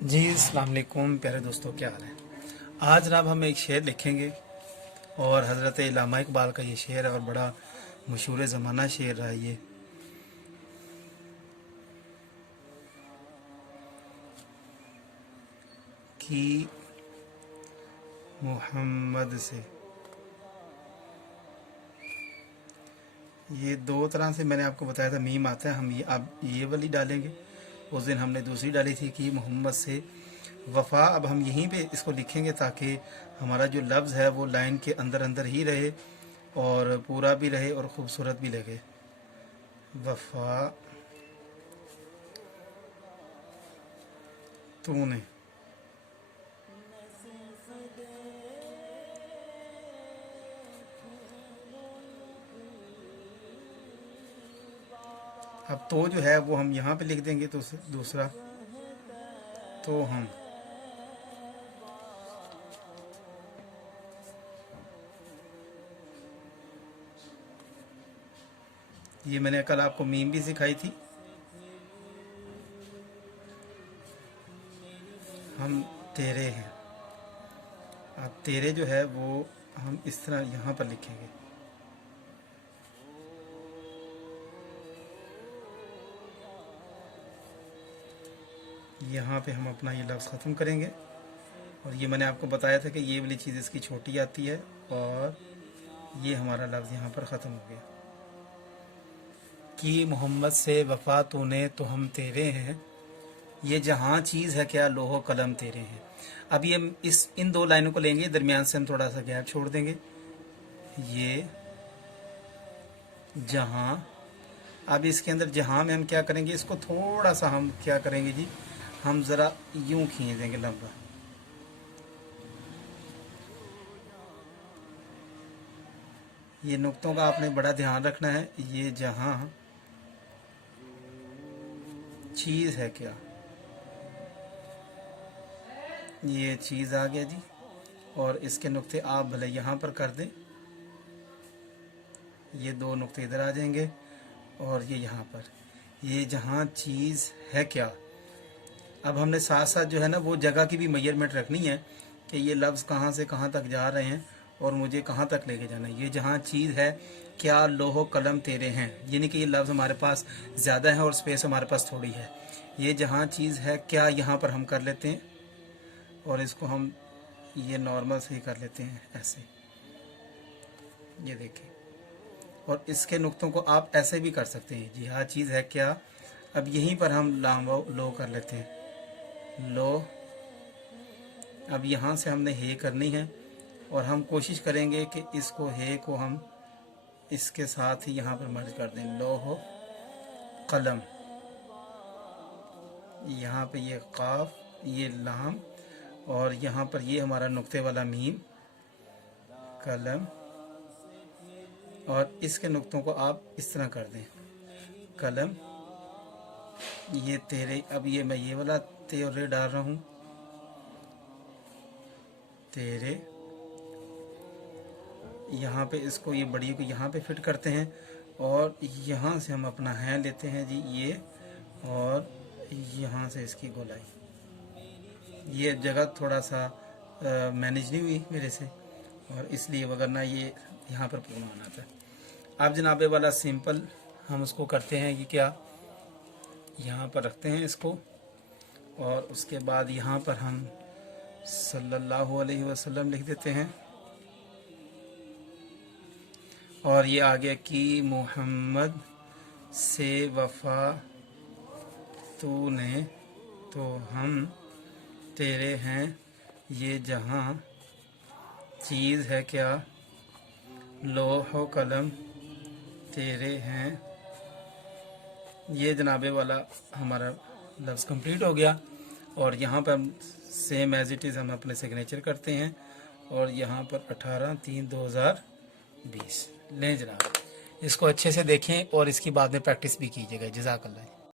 जी अस्सलाम वालेकुम प्यारे दोस्तों, क्या हाल है। आज जनाब हम एक शेर लिखेंगे और हज़रत इल्लामा इकबाल का ये शेर है और बड़ा मशहूर ज़माना शेर रहा ये। कि मोहम्मद से, ये दो तरह से मैंने आपको बताया था मीम आता है। हम ये अब ये वाली डालेंगे, उस दिन हमने दूसरी डाली थी कि मोहम्मद से वफ़ा। अब हम यहीं पे इसको लिखेंगे ताकि हमारा जो लफ्ज़ है वो लाइन के अंदर अंदर ही रहे और पूरा भी रहे और ख़ूबसूरत भी लगे। वफ़ा तूने, अब तो जो है वो हम यहाँ पे लिख देंगे। तो दूसरा तो हम ये मैंने कल आपको मीम भी सिखाई थी। हम तेरे हैं, अब तेरे जो है वो हम इस तरह यहाँ पर लिखेंगे। यहाँ पे हम अपना ये लफ्ज़ ख़त्म करेंगे और ये मैंने आपको बताया था कि ये वाली चीज़ इसकी छोटी आती है और ये हमारा लफ्ज़ यहाँ पर ख़त्म हो गया। कि मोहम्मद से वफ़ा तूने तो हम तेरे हैं, ये जहाँ चीज़ है क्या लोहो कलम तेरे हैं। अब ये इन दो लाइनों को लेंगे, दरमियान से हम थोड़ा सा गैप छोड़ देंगे। ये जहाँ, अब इसके अंदर जहाँ में हम क्या करेंगे, इसको थोड़ा सा हम क्या करेंगे जी, हम ज़रा यूं खींच देंगे लंबा। ये नुक्तों का आपने बड़ा ध्यान रखना है। ये जहाँ चीज़ है क्या, ये चीज़ आ गया जी। और इसके नुक्ते आप भले यहाँ पर कर दें, ये दो नुक्ते इधर आ जाएंगे और ये यहाँ पर, ये जहाँ चीज़ है क्या। अब हमने साथ साथ जो है ना वो जगह की भी मेजरमेंट रखनी है कि ये लफ्ज़ कहाँ से कहाँ तक जा रहे हैं और मुझे कहाँ तक लेके जाना है। ये जहाँ चीज़ है क्या लोहो कलम तेरे हैं, यानी कि ये लफ्ज़ हमारे पास ज़्यादा है और स्पेस हमारे पास थोड़ी है। ये जहाँ चीज़ है क्या यहाँ पर हम कर लेते हैं और इसको हम ये नॉर्मल से ही कर लेते हैं ऐसे, ये देखें। और इसके नुक्तों को आप ऐसे भी कर सकते हैं जी। हाँ चीज़ है क्या, अब यहीं पर हम लो कर लेते हैं, लो। अब यहाँ से हमने हे करनी है और हम कोशिश करेंगे कि इसको हे को हम इसके साथ ही यहाँ पर मर्ज कर दें। लो हो कलम, यहाँ पे ये काफ, ये लाम और यहाँ पर ये हमारा नुक्ते वाला मीम, कलम। और इसके नुक्तों को आप इस तरह कर दें, कलम। ये तेरे, अब ये मैं ये वाला ते और रे डाल रहा हूँ, तेरे। यहाँ पे इसको ये बड़ी को यहाँ पे फिट करते हैं और यहाँ से हम अपना है लेते हैं जी ये, और यहाँ से इसकी गोलाई। ये जगह थोड़ा सा मैनेज नहीं हुई मेरे से और इसलिए वगरना ये यहाँ पर पूर्ण आना था। अब जनाबे वाला सिंपल हम उसको करते हैं कि क्या, यहाँ पर रखते हैं इसको और उसके बाद यहाँ पर हम सल्लल्लाहु अलैहि वसल्लम लिख देते हैं और ये आ गया कि मोहम्मद से वफ़ा तूने तो हम तेरे हैं, ये जहाँ चीज़ है क्या लोहो कलम तेरे हैं। ये जनाबे वाला हमारा लफ्ज़ कंप्लीट हो गया और यहाँ पर सेम एज इट इज़ हम अपने सिग्नेचर करते हैं और यहाँ पर 18/3/2020 लें जनाब। इसको अच्छे से देखें और इसकी बाद में प्रैक्टिस भी कीजिएगा। जज़ाकल्लाह।